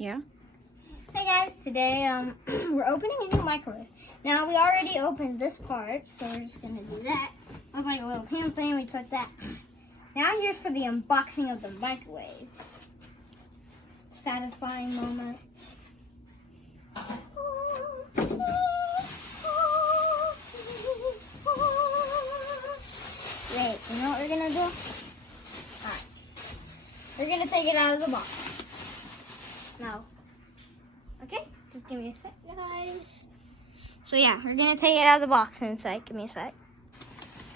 Yeah. Hey guys, today we're opening a new microwave. Now we already opened this part, so we're just gonna do that. It was like a little pin thing, we took that. Now here's for the unboxing of the microwave. Satisfying moment. Wait, you know what we're gonna do? Alright. We're gonna take it out of the box. Now. Okay, just give me a sec, guys. So yeah, we're gonna take it out of the box in a sec. Give me a sec.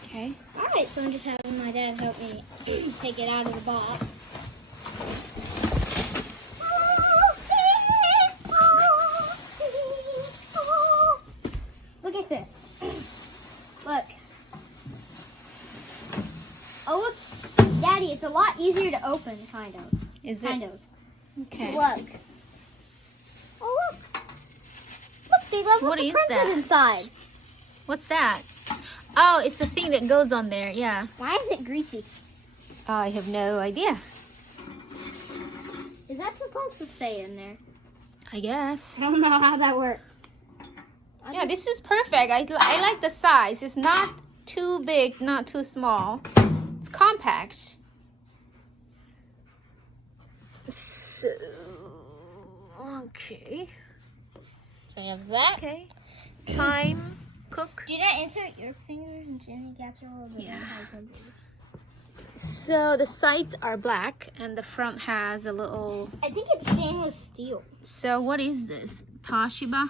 Okay. Alright, so I'm just having my dad help me take it out of the box. Look at this. Look. Oh look, Daddy, it's a lot easier to open, kind of. Is it? Kind of. Okay. Look. Oh look. Look, they left What us is printed that? inside. What's that? Oh, it's the thing that goes on there. Yeah. Why is it greasy? I have no idea. Is that supposed to stay in there? I guess. I don't know how that works. Yeah, this is perfect. I like the size. It's not too big, not too small. It's compact. So, okay. So you have that. Okay. Time, cook. Did I insert your fingers and Jenny gaps a little bit? Yeah. So the sides are black and the front has a little... I think it's stainless steel. So what is this? Toshiba?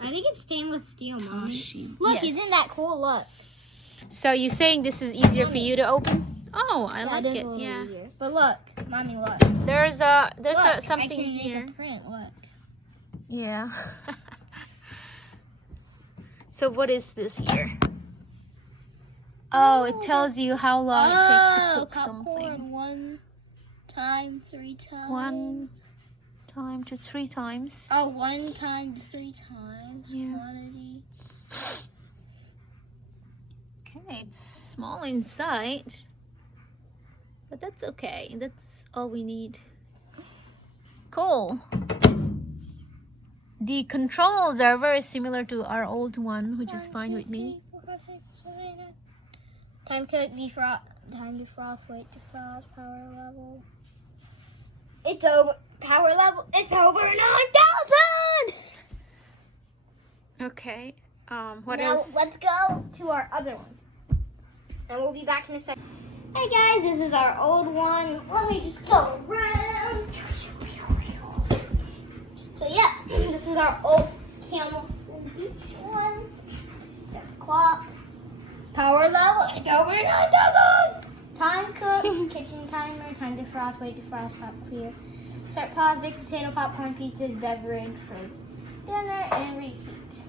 I think it's stainless steel, Mommy. Toshiba. Look, Yes. isn't that cool? Look. So you're saying this is easier for you to open? Oh, I like is it. a little Yeah. easier. But look, Mommy, look. There's Look, something I can here. make a print. Look. Yeah. So what is this here? Oh, it tells you how long it takes to cook something. 1 time, 3 times. 1 time to 3 times. Oh, 1 time to 3 times. Yeah. Quantity. Okay, it's small inside, but that's okay. That's all we need. Cool. The controls are very similar to our old one, which is fine with me. Time cook, defrost, time defrost, wait defrost, power level. It's over. Power level. It's over 9,000. Okay. What Now else? let's go to our other one, and we'll be back in a second. Hey guys, this is our old one. Let me just go around. So yeah, this is our old Camel Beach one. Got the clock. Power level, it's over 9,000. Time cook, kitchen timer, time defrost, wait defrost, hot clear. Start pause, baked potato, popcorn, pizza, beverage, frozen dinner, and reheat.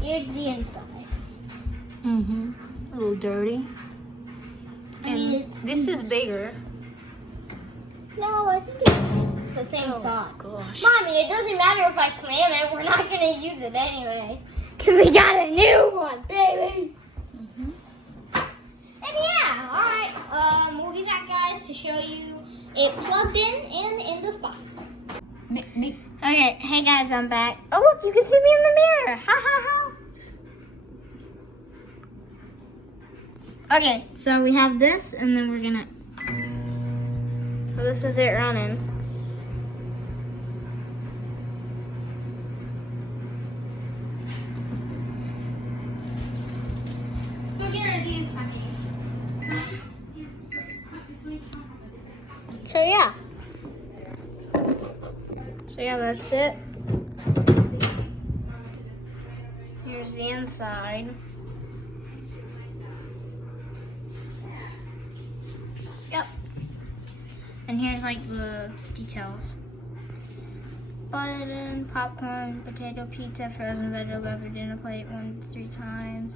Here's the inside. Mm-hmm. A little dirty. I mean, And it's this is bigger. No, I think it's the same size. Gosh. Mommy, it doesn't matter if I slam it. We're not going to use it anyway. Because we got a new one, baby. Mm-hmm. And yeah, all right. We'll be back, guys, to show you it plugged in the spot. Okay, hey, guys, I'm back. Oh, look, you can see me in the mirror. Ha, ha, ha. Okay, so we have this, and then we're going to... So this is it running. So yeah. So yeah, that's it. Here's the inside. Yep. And here's like the details. Button, popcorn, potato pizza, frozen vegetable beverage dinner plate 1 to 3 times.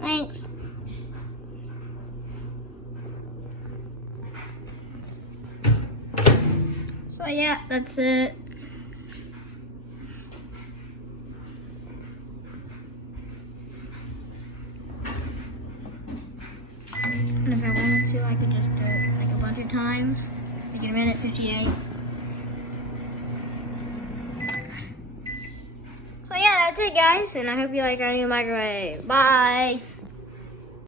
Thanks. So yeah, that's it. And if I wanted to, I could just do it like a bunch of times. Like in a minute 58. So yeah, that's it guys. And I hope you like our new microwave. Bye.